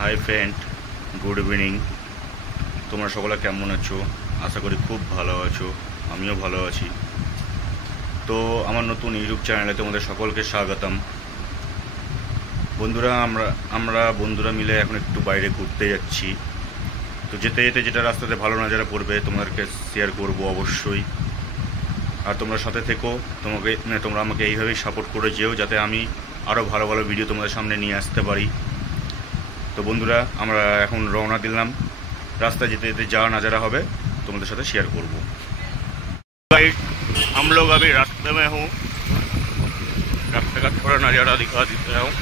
Hi friend, good evening. তোমরা সকলে কেমন আছো? আশা করি খুব ভালো আছো, আমিও ভালো আছি। তো আমার নতুন ইউটিউব চ্যানেলে তোমাদের সকলকে স্বাগতম। বন্ধুরা, আমরা বন্ধুরা মিলে এখন একটু বাইরে ঘুরতে যাচ্ছি। তো যেতে যেতে যেটা রাস্তাতে ভালো নজারা পড়বে তোমাদেরকে শেয়ার করব অবশ্যই। আর তোমরা সাথে থেকো, তোমরা আমাকে এইভাবেই সাপোর্ট করে যেও, যাতে আমি আরও ভালো ভালো ভিডিও তোমাদের সামনে নিয়ে আসতে পারি। তো বন্ধুরা, আমরা এখন রওনা দিলাম। रास्ता जेते जेते जा नज़ारा होबे तुम्हारे साथ शेयर करब। हम लोग अभी रास्ते में हूँ, रास्ते का थोड़ा नज़ारा दिखा देता हूँ।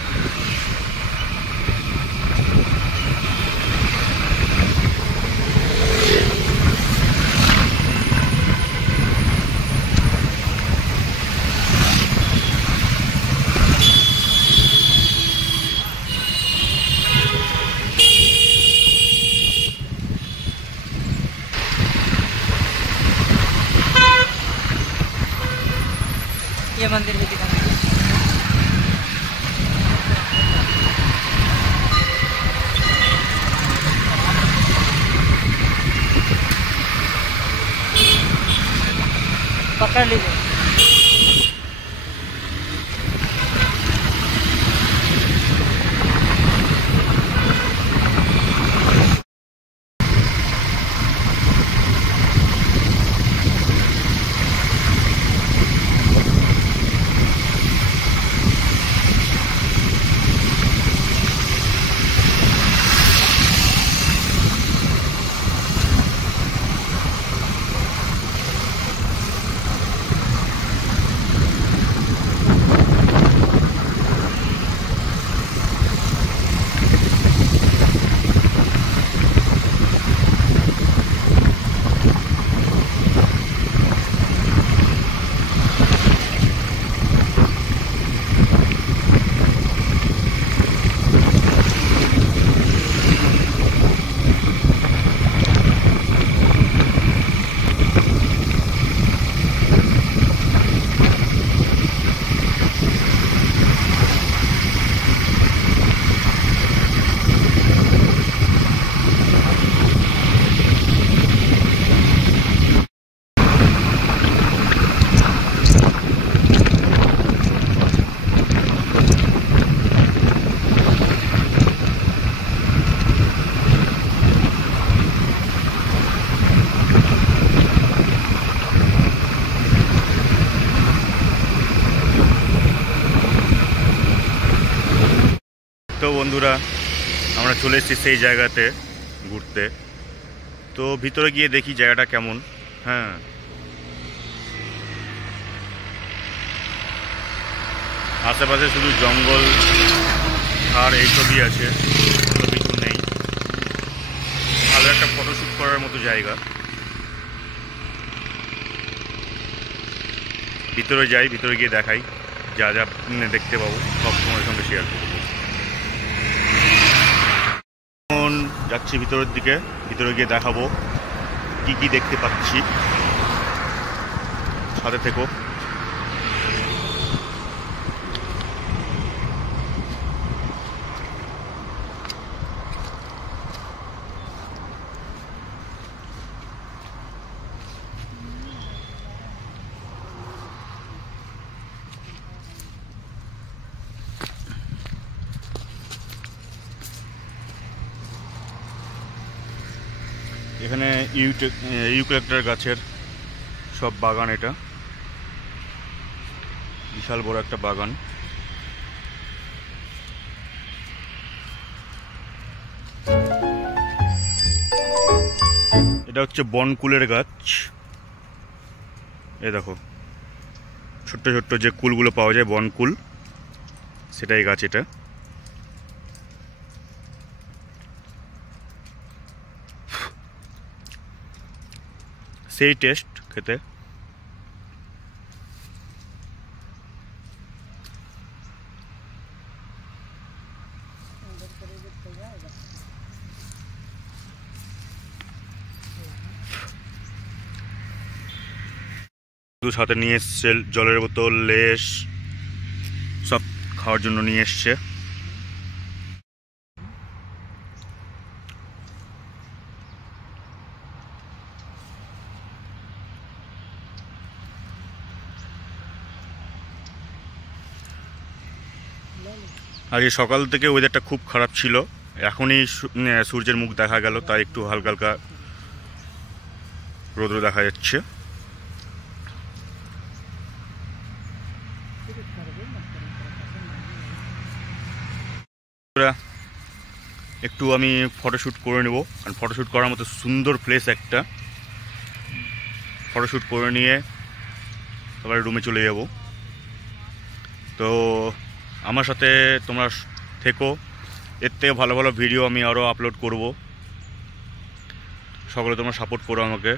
ये मंदिर भी दिखा पकड़ लीजिए। तो बंधुरा আমরা চলে এসেছি সেই জায়গাতে ঘুরতে। তো ভিতরে গিয়ে দেখি জায়গাটা কেমন। হ্যাঁ, আশেপাশে শুধু জঙ্গল আর এইসবই আছে, কোনো কিছু নেই। ভালো একটা ফটোশ্যুট করার মতো জায়গা। ভিতরে যাই, ভিতরে গিয়ে দেখাই যা যা দেখতে পাবো সব তোমাদের সঙ্গে শেয়ার করবো। যাচ্ছি ভিতরের দিকে, ভিতরে গিয়ে দেখাবো কি কি দেখতে পাচ্ছি, সাথে থেকো। এখানে ইউক্যালিপটাস গাছের সব বাগান। এটা বিশাল বড় একটা বাগান। এটা হচ্ছে বনকুলের গাছ। এই দেখো ছোট্ট ছোট্ট যে কুলগুলো পাওয়া যায়, বনকুল, সেটাই গাছ এটা। সেই টেস্ট খেতে। সাথে নিয়ে এসছে জলের বোতল, লেস, সব খাওয়ার জন্য নিয়ে এসছে। আর এই সকাল থেকে ওয়েদারটা খুব খারাপ ছিল, এখনই সূর্যের মুখ দেখা গেল, তাই একটু হালকা হালকা রোদ্র দেখা যাচ্ছে। একটু আমি ফটোশ্যুট করে নেব, কারণ ফটোশ্যুট করার মতো সুন্দর প্লেস একটা। ফটোশ্যুট করে নিয়ে তারপরে রুমে চলে যাব। তো আমার সাথে তোমরা থেকো, এর থেকে ভালো ভালো ভিডিও আমি আরও আপলোড করব। সকলে তোমরা সাপোর্ট করো আমাকে।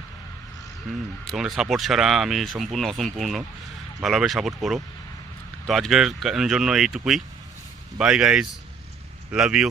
তোমাদের সাপোর্ট ছাড়া আমি সম্পূর্ণ অসম্পূর্ণ, ভালোভাবে সাপোর্ট করো। তো আজকের জন্য এইটুকুই। Bye guys, love you.